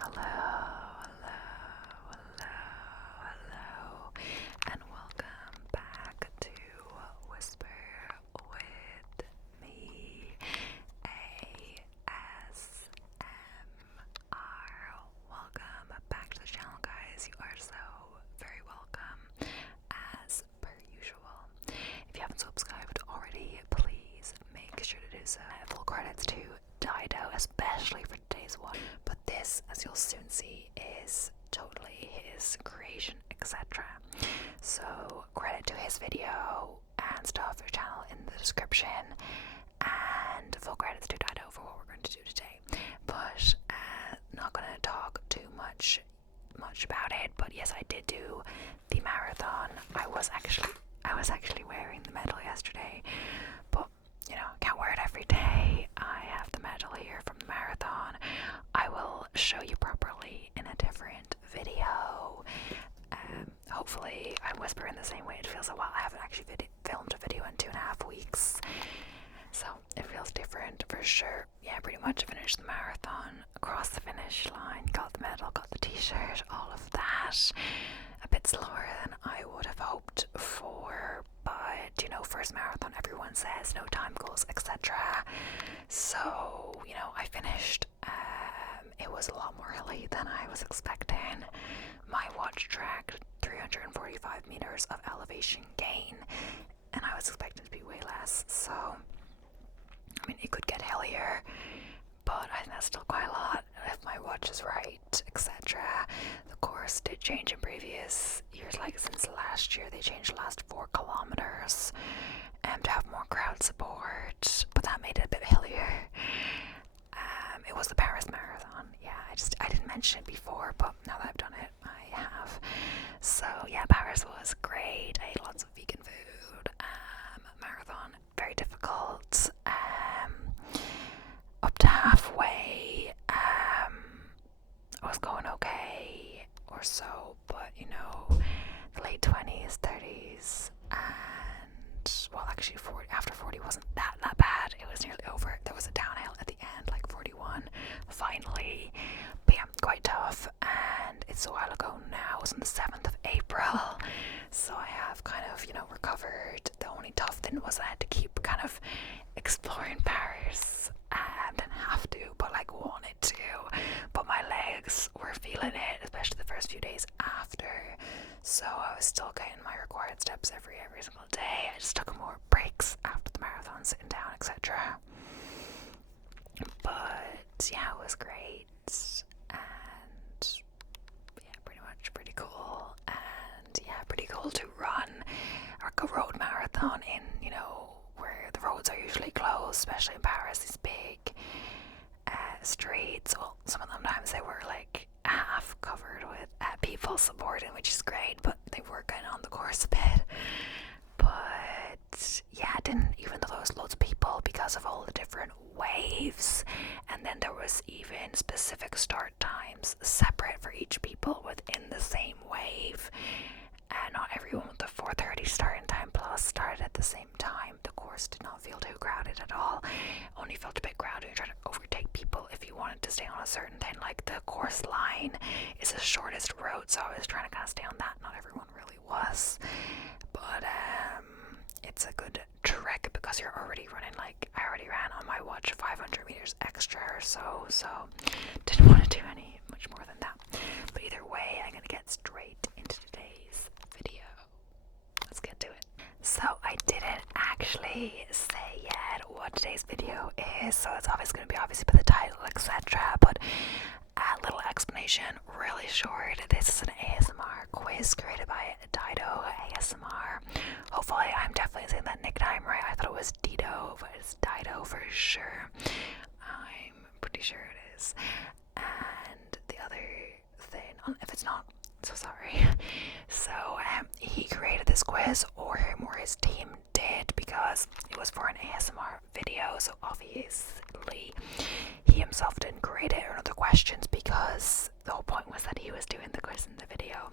Hello, and welcome back to Whisper with me, ASMR. Welcome back to the channel, guys. You are so very welcome, as per usual. If you haven't subscribed already, please make sure to do so. Full credits to Dido, especially for today's one. But this, as you'll soon see, is totally his creation, etc. So credit to his video and stuff, your channel in the description, and full credits to Dido for what we're going to do today. But not going to talk too much about it. But yes, I did do the marathon. I was actually wearing the medal yesterday, but you know, can't wear it every day. I have the medal here from the marathon. I will show you properly in a different video. Hopefully I'm whispering the same way. It feels a while. I haven't actually filmed a video in 2.5 weeks, so it feels different for sure. Yeah, pretty much finished the marathon, across the finish line, got the medal, got the t-shirt, all of that. A bit slower than I would have hoped for, but you know, first marathon, everyone says no time goals, etc. So, you know, I finished. It was a lot more hilly than I was expecting. My watch tracked 345 meters of elevation gain, and I was expecting to be way less. So, I mean, it could get hillier, but I think that's still quite a lot if my watch is right, etc. The course did change in previous years, like since last year they changed the last 4 kilometers to have more crowd support, but that made it a bit hillier. It was the Paris Marathon. Yeah, I didn't mention it before, but now that I've done it, I have. So yeah, Paris was great. I ate lots of vegan food. Marathon, very difficult. Up to halfway, I was going okay or so, but you know, the late 20s, 30s, and well, actually 40, after 40 wasn't that bad. It was nearly over. There was a downhill at the end, like 41 finally, but yeah, quite tough. And it's a while ago now. It was on the 7th of April, so I have kind of, you know, recovered. The only tough thing was I had to keep kind of exploring Paris. Didn't have to, but like wanted to. But my legs were feeling it, especially the first few days after. So I was still getting my required steps every single day. I just took more breaks after the marathon, sitting down, etc. But yeah, it was great, and yeah, pretty cool. And yeah, pretty cool to run a road marathon in, you know, where the roads are usually closed, especially in Paris, these big streets. Well, some of them times they were like half covered with people supporting, which is great, but they were kind of on the course a bit. But yeah, even though there was loads of people because of all the different waves, and then there was even specific start times separate for each people within the same wave. And not everyone with the 4:30 starting time plus started at the same time. The course did not feel too crowded at all. Only felt a bit crowded. You try to overtake people if you wanted to stay on a certain thing. Like the course line is the shortest road, so I was trying to kind of stay on that. Not everyone really was, but it's a good trek because you're already running. Like I already ran on my watch 500 meters extra or so, didn't want to do any much more than that. But either way, I'm gonna get straight into today's video. Let's get to it. So I didn't actually say yet what today's video is, so it's always going to be obviously by the title, etc. But a little explanation, really short. This is an ASMR quiz created by Dido ASMR. Hopefully I'm definitely saying that nickname right. I thought it was Dido, but it's Dido for sure. I'm pretty sure it is. And the other thing, if it's not, so sorry. So he created this quiz, or him or his team did, because it was for an ASMR video, so obviously he himself didn't create it or other questions, because the whole point was that he was doing the quiz in the video.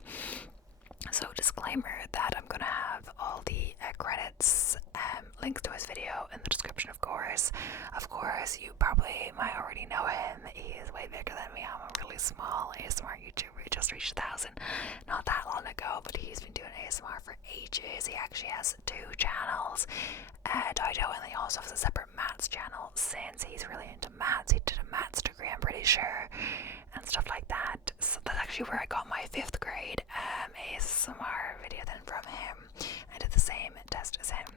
So disclaimer that I'm gonna have all the credits, links to his video in the description, of course. Of course, you probably might already know him. He is way bigger than me. I'm a really small ASMR YouTuber. He just reached 1,000 not that long ago, but he's been doing ASMR for ages. He actually has 2 channels, Dido, and he also has a separate maths channel since he's really into maths. He did a maths degree, I'm pretty sure, and stuff like that. So that's actually where I got my 5th grade ASMR video then from him. I did the same test as him.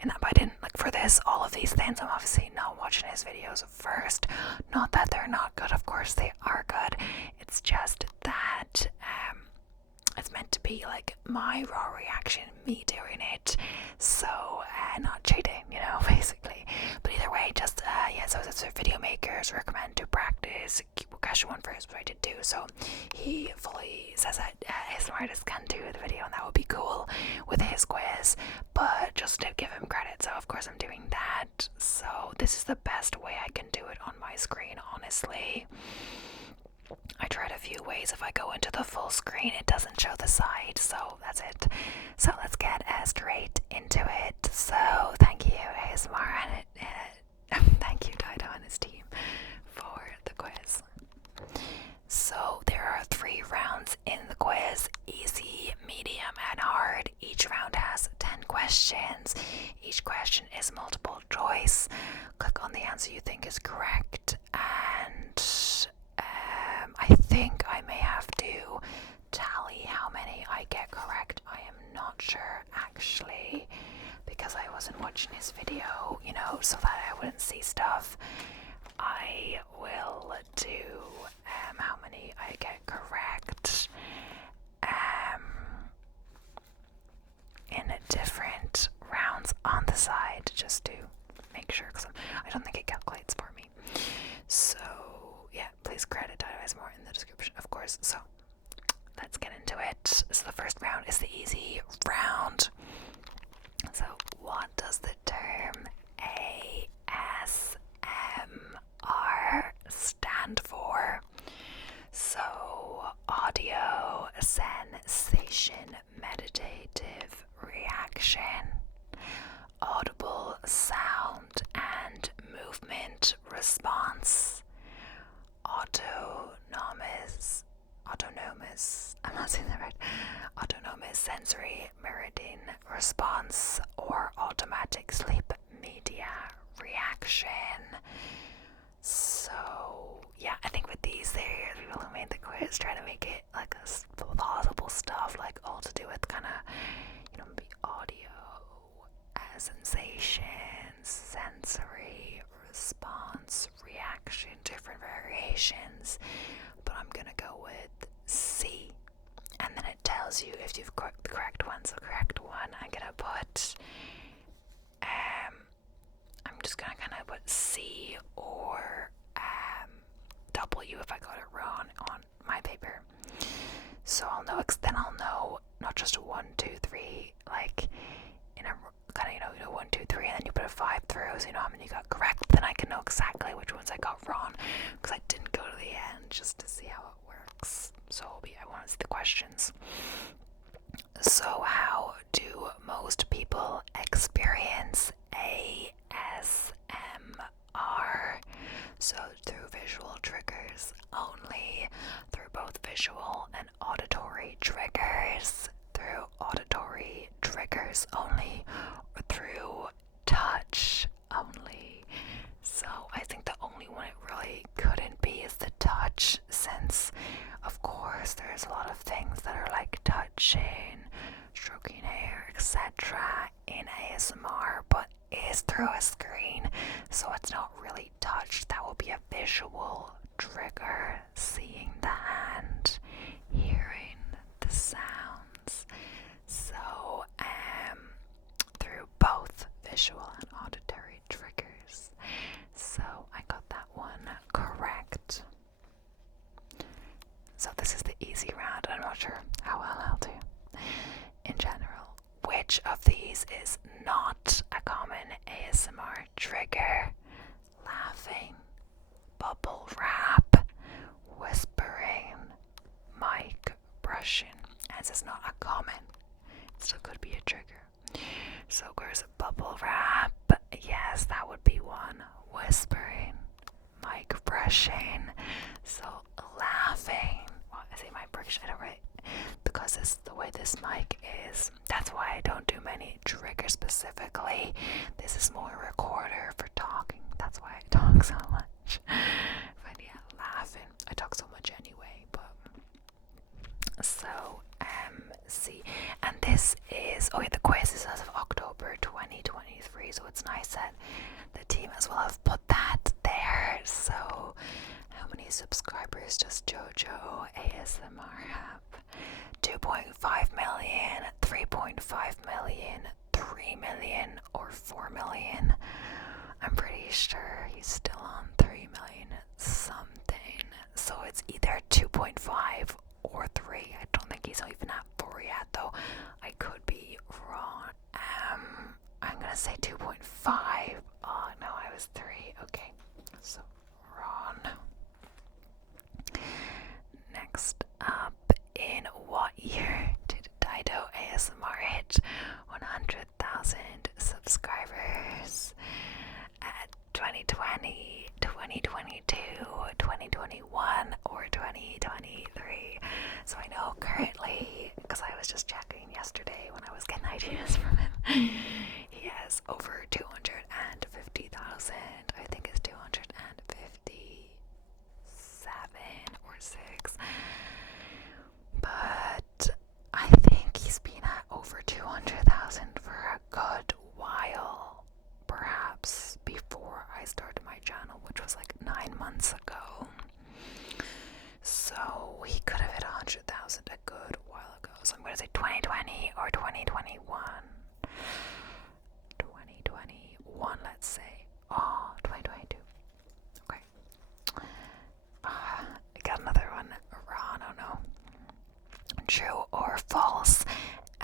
And that, but I didn't, like, for this, all of these things, I'm obviously not watching his videos first. Not that they're not good, of course they are good. It's just that it's meant to be like my raw reaction, me doing it, so not cheating, you know, basically. But either way, just yeah, so it's video makers recommend to practice question 1 first, but I did do. So he fully says that ASMRtist can do the video, and that would be cool with his quiz, but just to give him credit, so of course I'm doing that. So this is the best way I can do it on my screen, honestly. I tried a few ways. If I go into the full screen, it doesn't show the side, so that's it. So let's get straight into it. So thank you ASMR and thank you Dido and his team for the quiz. So there are 3 rounds in the quiz: easy, medium, and hard. Each round has 10 questions. Each question is multiple choice. Click on the answer you think is correct, and I think I may have to tally how many I get correct. I am not sure actually, because I wasn't watching his video, you know, so that I wouldn't see stuff. I will do how many I get correct in different rounds on the side, just to make sure, because I don't think it calculates for me. So yeah, please credit Dido more in the description, of course. So let's get into it. So the first round is the easy round. So what does the term ASMR stand for? So audio sensation meditative reaction, audible sound and movement response, I'm not saying that right, autonomous sensory meridian response, or automatic sleep media reaction. So yeah, I think with these, there people who made the quiz try to make it like a plausible stuff, like all to do with kind of, you know, maybe audio, sensations, sensory response, reaction, different variations. But I'm gonna go with C, and then it tells you if you've got the correct one. So correct one, I'm gonna put I'm just gonna kind of put C or W if I got it wrong on my paper. So I'll know, then I'll know not just a 1, 2, 3, like in a kind of, you know 1, 2, 3, and then you put a 5 through, so you know how many you got correct. Then I can know exactly which ones I got wrong, because I didn't go to the end just to see how it works. So I want to see the questions. So how do most people experience ASMR? So through visual triggers only, through both visual and auditory triggers, through auditory triggers only, or through touch only. So I think the only one it really couldn't be is the touch, since of course there's a lot of things that are like touching, stroking hair, etc. in ASMR, but is through a screen, so it's not really touch. That will be a visual trigger, seeing the hand, hearing the sounds. So through both visual and auditory triggers. So I got that one correct. So this is the easy round. I'm not sure how well I'll do in general. Which of these is not a common ASMR trigger? Laughing, bubble wrap, whispering, refreshing. So laughing. Well, I say my British, I don't really, because it's the way this mic is. That's why I don't do many triggers specifically. This is more a recorder for talking. That's why I talk so much. But yeah, laughing. I talk so much anyway, but so see, and this is, oh yeah, the quiz is as of October 2023, so it's nice that the team as well have put that there. So how many subscribers does Jojo ASMR have? 2.5 million, 3.5 million, 3 million, or 4 million. I'm pretty sure he's still on 3 million something, so it's either 2.5 or 3. I don't think he's even at 4 yet, though I could be wrong. I'm gonna say 2.5. Oh no, I was 3. Okay, so wrong. Next up, in what year did Dido ASMR hit 100,000 subscribers? At 2020, 2022, 2021, or 2023? So I know currently, because I was just checking yesterday when I was getting ideas from him, he has over 250,000. I think it's 257 or 6. But I think he's been at over 200,000 for a good while. Perhaps before I started my channel, which was like 9 months ago. So he could have hit 100,000 a good while ago. So I'm going to say 2020 or 2021. 2021, let's say. Oh, 2022. Okay. I got another one wrong. Oh no. True or false?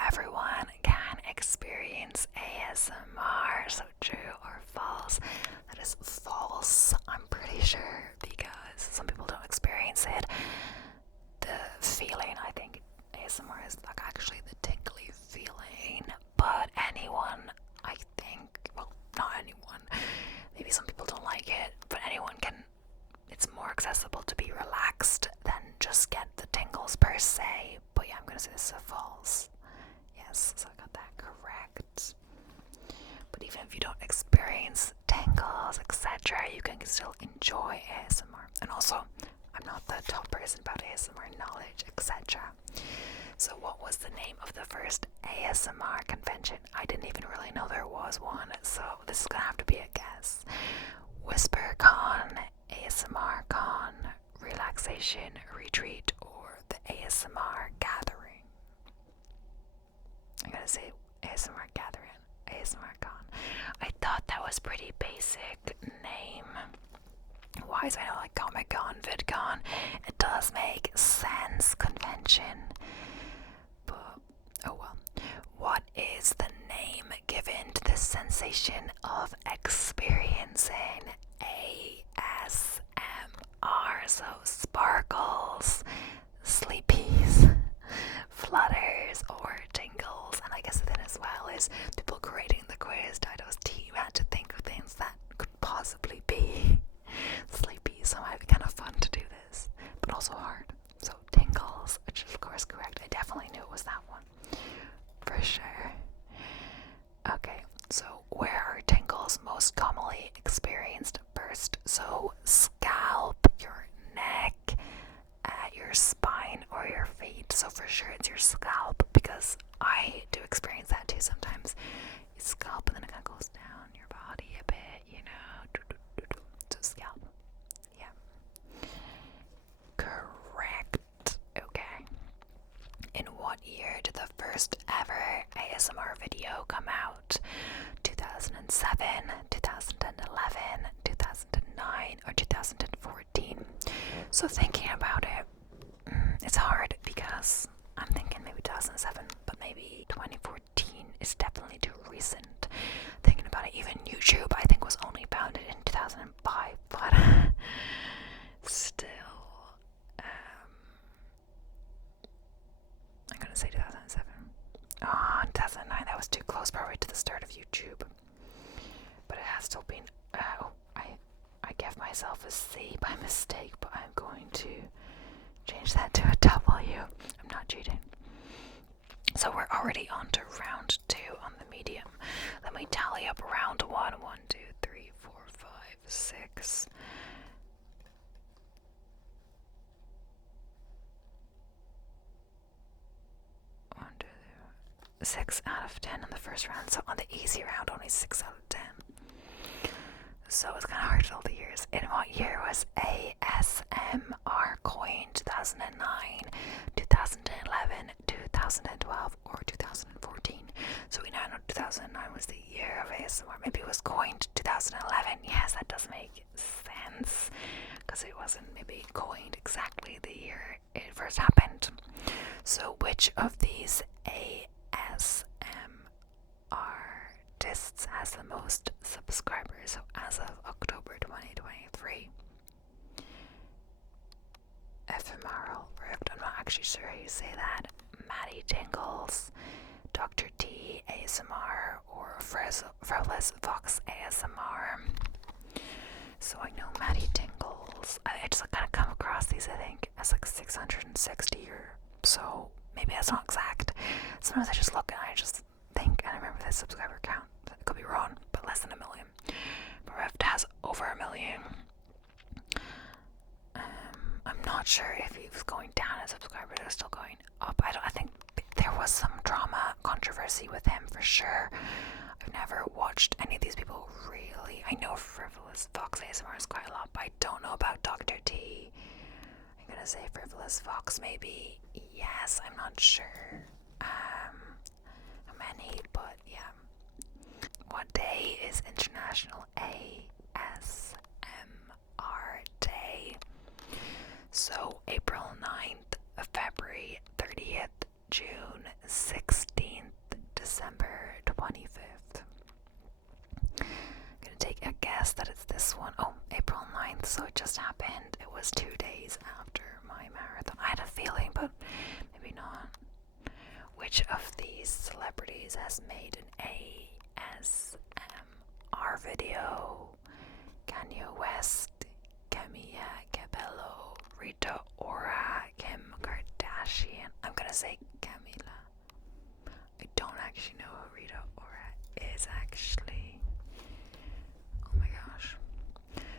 Everyone can experience ASMR. So true or false? That is false, I'm pretty sure, because some people don't experience it. The feeling, I think ASMR is like actually the tingly feeling, but anyone, I think, well, not anyone, maybe some people don't like it, but anyone can. It's more accessible to be relaxed than just get the tingles per se. But yeah, I'm gonna say this is a false. Yes, so I got that correct. But even if you don't experience tingles, etc., you can still enjoy ASMR. And also, I'm not the top person about ASMR knowledge, etc. So what was the name of the first ASMR convention? I didn't even really know there was one, so this is gonna have to be a guess. WhisperCon, ASMR Con, Relaxation Retreat, or the ASMR Gathering? I'm gonna say ASMR Gathering, ASMR Con. I thought that was pretty basic name. Wise, I know, like Comic Con, VidCon. It does make sense, convention. But oh well. What is the name given to the sensation of experiencing ASMR? So sparkles, sleepies, flutters, or tingles. And I guess the thing as well is people creating the quiz, Dido's team had to think of things that could possibly be sleepy, so it might be kind of fun to do this, but also hard. So tingles, which is of course correct. I definitely knew it was that one for sure. Okay, so where are tingles most commonly experienced first? So scalp, your neck, your spine, or your feet. So for sure it's your scalp, because I do experience that too sometimes. You scalp and then it kind of goes down your body a bit, you know. So scalp. Yeah. Correct. Okay. In what year did the first ever ASMR video come out? 2007, 2011, 2009, or 2014? So thinking about it, it's hard because I'm thinking maybe 2007, but maybe 2014 is definitely too recent. Thinking about it, even YouTube I think was only founded in 2005, but still, I'm gonna say 2007. Oh, 2009, that was too close probably to the start of YouTube. But it has still been, I gave myself a C by mistake, but I'm going to change that to a W. I'm not cheating. So we're already on to round 2 on the medium. Let me tally up round 1. 1, 2, 3, 4, 5, 6. 1, 2, 6 out of 10 on the first round. So on the easy round, only 6 out of 10. So it's kind of hard to tell the years. In what year was ASMR coined? 2009, 2011, 2012, or 2014? So we now know 2009 was the year of ASMR. Maybe it was coined 2011. Yes, that does make sense, because it wasn't maybe coined exactly the year it first happened. So which of these ASMRtists has the most subscribers? So as of October 2023. Ephemeral Rift, I'm not actually sure how you say that. Maddie Tingles, Dr. T ASMR, or Frivolous Fox ASMR. So I know Maddie Tingles. I just kind of come across these, I think, as like 660 or so. Maybe that's not exact. Sometimes I just look and I just think, and I remember the subscriber count. I could be wrong, but less than 1 million. But Rift has over 1 million. I'm not sure if he was going down as subscribers or still going up. I think there was some drama, controversy with him for sure. I've never watched any of these people really. I know Frivolous Fox ASMR is quite a lot, but I don't know about Dr. T. I'm gonna say Frivolous Fox maybe. Yes, I'm not sure how many, but yeah. What day is International ASMR Day? So April 9th, February 30th, June 16th, December 25th. I'm gonna take a guess that it's this one. Oh, April 9th, so it just happened. It was 2 days after my marathon. I had a feeling, but maybe not. Which of these celebrities has made an ASMR video? Kanye West, Camilla Cabello, Rita Ora, Kim Kardashian. I'm gonna say Camila. I don't actually know who Rita Ora is actually. Oh my gosh.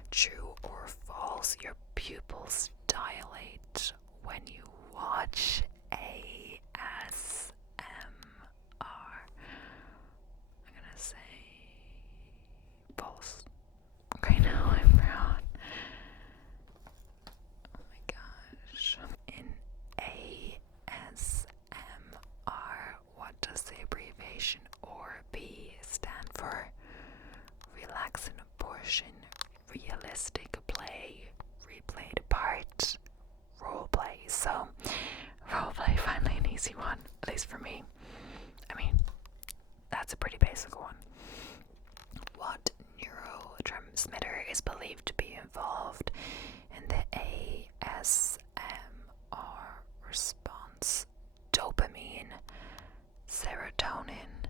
True or false? Your pupils dilate when you watch ASMR. I'm gonna say false. Okay, now I'm wrong. Oh my gosh. In ASMR, what does the abbreviation ORB stand for? Relaxing portion, realistic play, replayed part, role play. So, role play, finally an easy one, at least for me. I mean, that's a pretty basic one. What neurotransmitter is believed to be involved in the ASMR response? Dopamine, serotonin,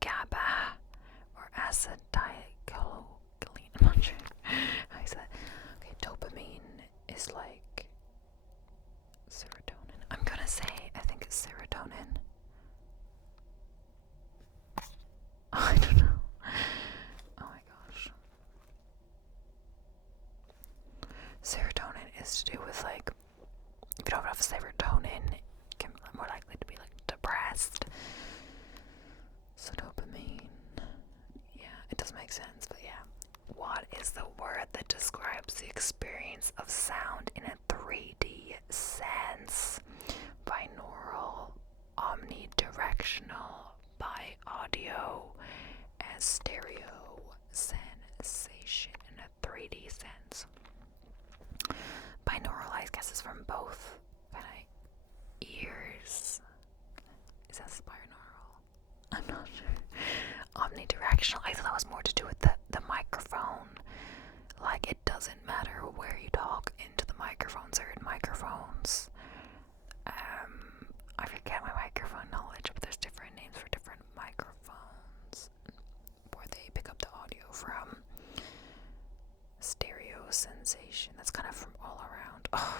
GABA, or acetylcholine? I'm not sure how you say that. Okay, dopamine is like serotonin. I'm gonna say, I think it's serotonin. I don't know. Oh my gosh. Serotonin is to do with like, if you don't have serotonin, you can be more likely to be like depressed. So dopamine. Yeah, it does make sense, but yeah. What is the word that describes the experience of sound in a 3D sense? Binaural, omnidirectional, bi-audio, and stereo sensation in a 3D sense. Binaural, I guess, is from both kind of ears. Is that binaural? I'm not sure. Omnidirectional, I thought that was more to do with the microphone. Like, it doesn't matter where you talk into the microphones or in microphones. I forget my microphone knowledge, but there's different names for different microphones where they pick up the audio from. sensation. That's kind of from all around. Oh,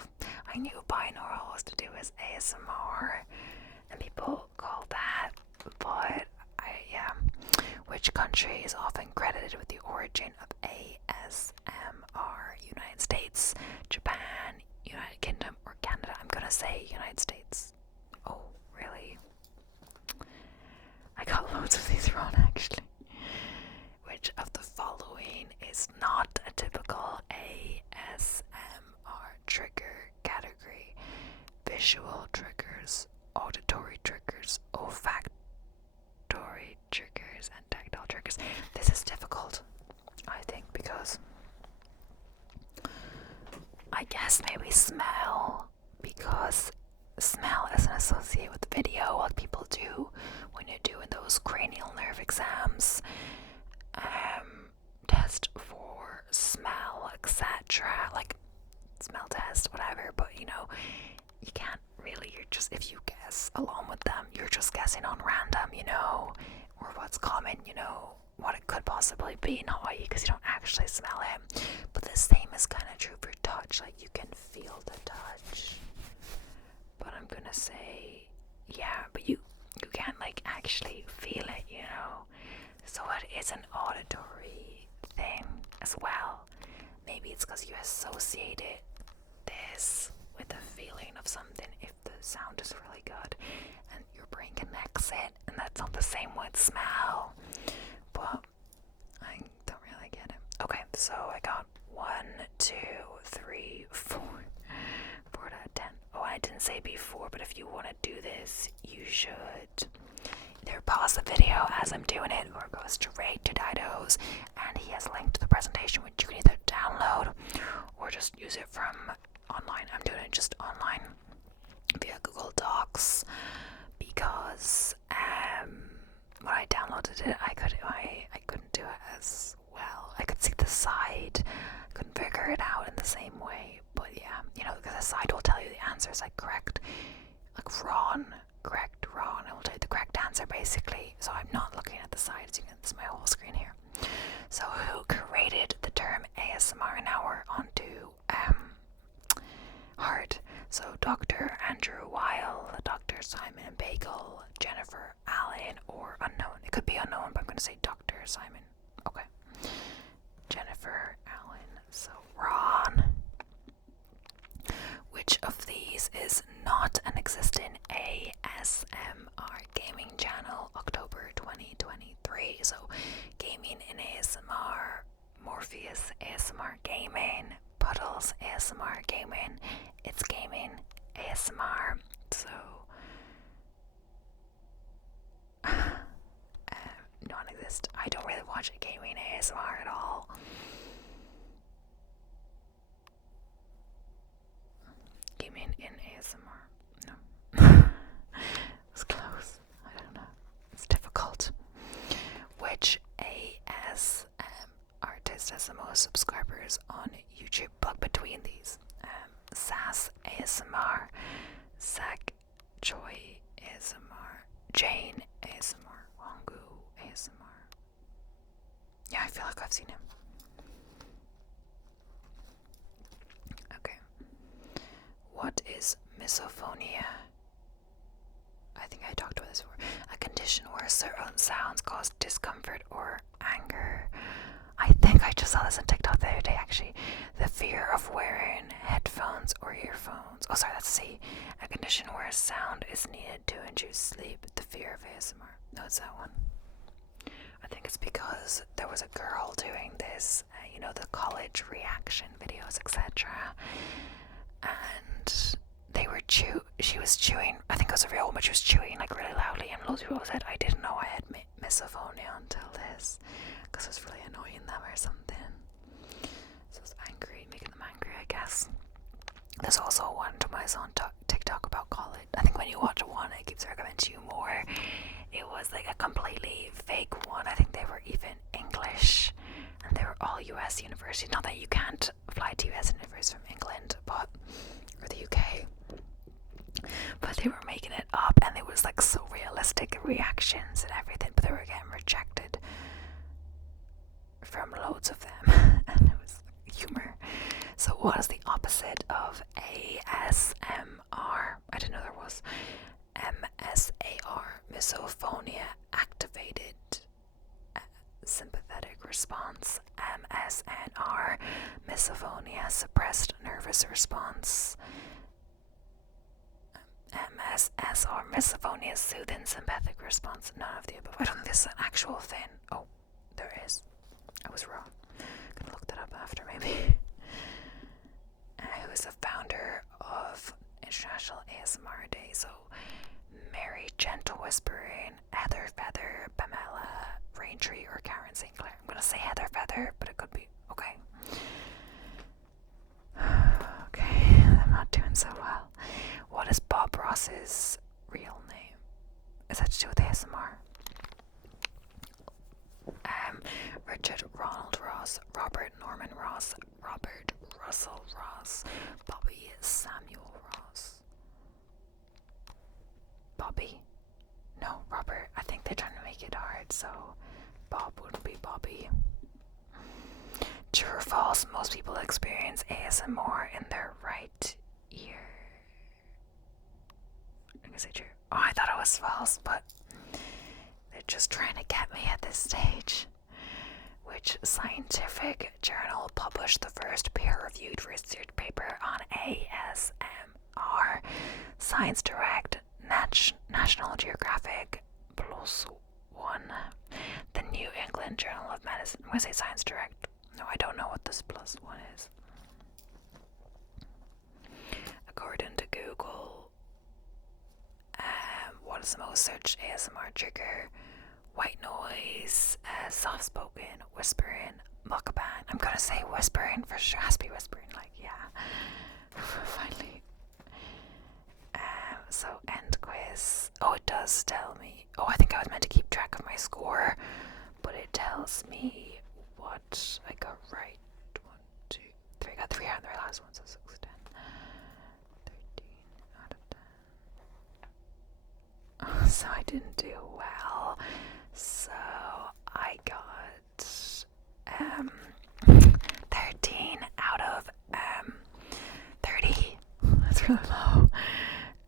I knew binaural was to do with ASMR, and people call that, but yeah. Which country is often credited with the origin of ASMR? United States, Japan, United Kingdom, or Canada? I'm gonna say United States. Oh, really? I got loads of these wrong, actually. Which of the following is not a typical ASMR trigger category? Visual triggers, auditory triggers, olfactory triggers, and tactile triggers. This is difficult, I think, because I guess maybe smell, because smell isn't associated with video like people do when you're doing those cranial nerve exams. Test for smell, etc. Like smell test, whatever, but you can't really, you're just, if you guess along with them, you're just guessing on random, or what's common, what it could possibly be, not why, because you don't actually smell it. But the same is kind of true for touch, like you can feel the touch. But I'm gonna say, yeah, but you can't like actually feel it, So it is an auditory thing as well. Maybe it's because you associated this with the feeling of something if the sound is really good and your brain connects it, and that's not the same with smell. But I don't really get it. Okay, so I got 1, 2, 3, 4 out of 10. Oh, I didn't say before, but if you want to do this, you should either pause the video as I'm doing it or go straight to Dido's, and he has a link to the presentation which you can either download or just use it from online. I'm doing it just online via Google Docs because when I downloaded it, I couldn't do it as well. I could see the side, couldn't figure it out in the same way. But yeah, because the side will tell you the answers like correct, like wrong, correct, wrong. It will tell you the correct answer basically. So I'm not looking at the sides. This is my whole screen here. So who created the term ASMR? Now we're on to heart. So Dr. Andrew Weil, Dr. Simon Bagel, Jennifer Allen, or unknown. It could be unknown, but I'm going to say Dr. Simon. Okay. Jennifer Allen. So Ron. Which of these is not an existing ASMR gaming channel? October 2023. So gaming in ASMR, Morpheus ASMR Gaming, Puddles ASMR Gaming, It's Gaming ASMR. So non-exist. I don't really watch gaming ASMR at all. Gaming in ASMR. No. It's close. I don't know. It's difficult. Which ASMRtist has the most subscribers on YouTube? Plug between these. Sass ASMR, Zach Choi ASMR, Jane ASMR, Wangu ASMR. Yeah, I feel like I've seen him. Okay. What is misophonia? I think I talked about this before. A condition where certain sounds cause discomfort or anger. I think I just saw this on TikTok the other day, actually. The fear of wearing headphones or earphones. Oh, sorry, that's C. A condition where sound is needed to induce sleep. The fear of ASMR. No, it's that one. I think it's because there was a girl doing this, the college reaction videos, etc. And they were she was chewing, I think it was a real woman, she was chewing like really loudly, and loads of people said, I didn't know I had misophonia until this, because it was really annoying them or something. So it's angry, making them angry, I guess. There's also one to my on TikTok about college. I think when you watch one, it keeps recommending you more. It was like a completely fake one. I think they were even English, and they were all US universities. Not that you can't fly to US universities from England, or the UK. But they were making it up, and it was like so realistic reactions and everything, but they were getting rejected from loads of them. And it was humor. What is the opposite of ASMR? I didn't know there was. MSAR, misophonia activated sympathetic response. MSNR, misophonia suppressed nervous response. MSSR, misophonia soothing sympathetic response. None of the above. I don't think this is an actual thing. Oh, there is. I was wrong. I'm gonna look that up after, maybe. Who is the founder of International ASMR Day? So, Mary Gentle Whispering, Heather Feather, Pamela Raintree, or Karen St. Clair. I'm gonna say Heather Feather, but it could be. Okay. Okay, I'm not doing so well. What is Bob Ross's real name? Is that to do with ASMR? Richard Ronald Ross, Robert Norman Ross, Robert Russell Ross, Bobby Samuel Ross. Bobby? No, Robert. I think they're trying to make it hard, so Bob wouldn't be Bobby. True or false? Most people experience ASMR in their right ear. I'm gonna say true. Oh, I thought it was false, but they're just trying to get me at this stage. Which scientific journal published the first peer-reviewed research paper on ASMR? Science Direct, National Geographic, Plus One, the New England Journal of Medicine. I'm going to say Science Direct. No, I don't know what this Plus One is. According to Google, what is the most searched ASMR trigger? White noise, soft-spoken, whispering, mukbang. I'm gonna say whispering for sure. Has to be whispering, like, yeah. Finally. So, end quiz. Oh, it does tell me. Oh, I think I was meant to keep track of my score, but it tells me what I got right. 1, 2, 3. I got 3 out in the last one, so 6, 10, 13 out of 10. Oh, so I didn't do well. So I got 13 out of 30. That's really low.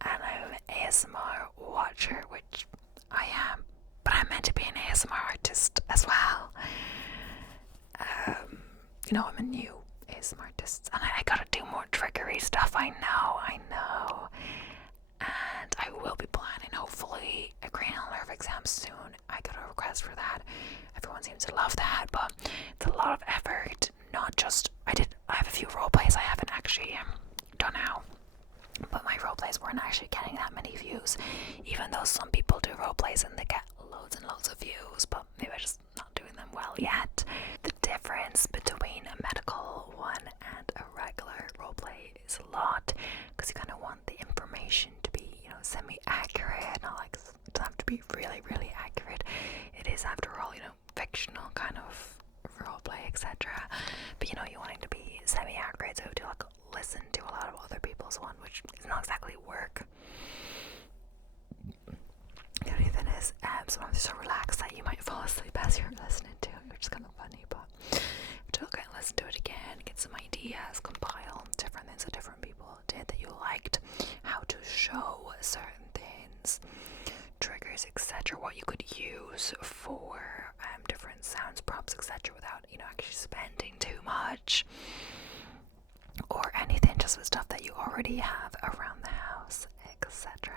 And I'm an ASMR watcher, which I am, but I'm meant to be an ASMR artist as well. I'm a new ASMR artist, and I gotta do more triggery stuff. I know. And I will be planning, hopefully, a cranial nerve exam soon. I got a request for that. Everyone seems to love that, but it's a lot of effort. Not just, I have a few role plays I haven't actually done out, but my role plays weren't actually getting that many views, even though some people do role plays and they get loads and loads of views, but maybe I'm just not doing them well yet. The difference between a medical one and a regular role play is a lot, because you kind of want the information to be, semi-accurate, not like, it doesn't have to be really, really accurate. It is, after all, fictional kind of roleplay, etc. But you want it to be semi-accurate, so to listen to a lot of other people's one, which is not exactly work. The only thing is, sometimes you're so relaxed that you might fall asleep as you're listening to it, which is kind of funny, but to look and listen to it again, get some ideas, compile different things that different people did that you liked, how to show certain things, triggers, etc., what you could use for different sounds, props, etc., without actually spending too much, or anything, just with stuff that you already have around the house, etc.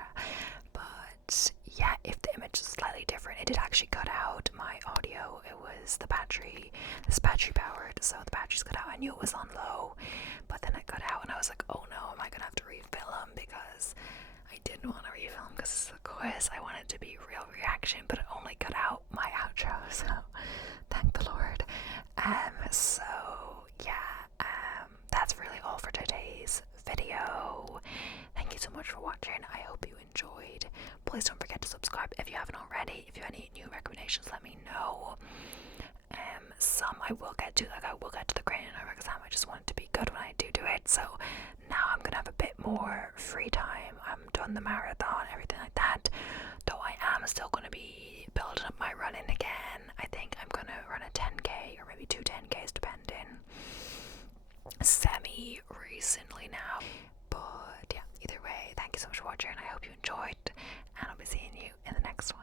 But yeah, if the image is slightly different, it did actually cut out my audio. It was the battery. This battery powered, so the battery's cut out. I knew it was on low, but then it cut out, and I was like, oh no, am I gonna have to refilm? Because I didn't want to refilm because it's a quiz. I wanted to be real reaction, but it only cut out my outro, so thank the Lord. So yeah, that's really all for today's video. Thank you so much for watching. I hope you enjoyed. Please don't forget to subscribe if you haven't already. If you have any new recommendations, let me know. Some I will get to, I will get to the cranial nerve exam. I just want it to be good when I do it. So now I'm gonna have a bit more free time. I'm done the marathon, everything like that. Though I am still gonna be building up my running again. I think I'm gonna run a 10k or maybe 2 10ks, depending. Semi recently now. But yeah, either way, thank you so much for watching. I hope you enjoyed, and I'll be seeing you in the next one.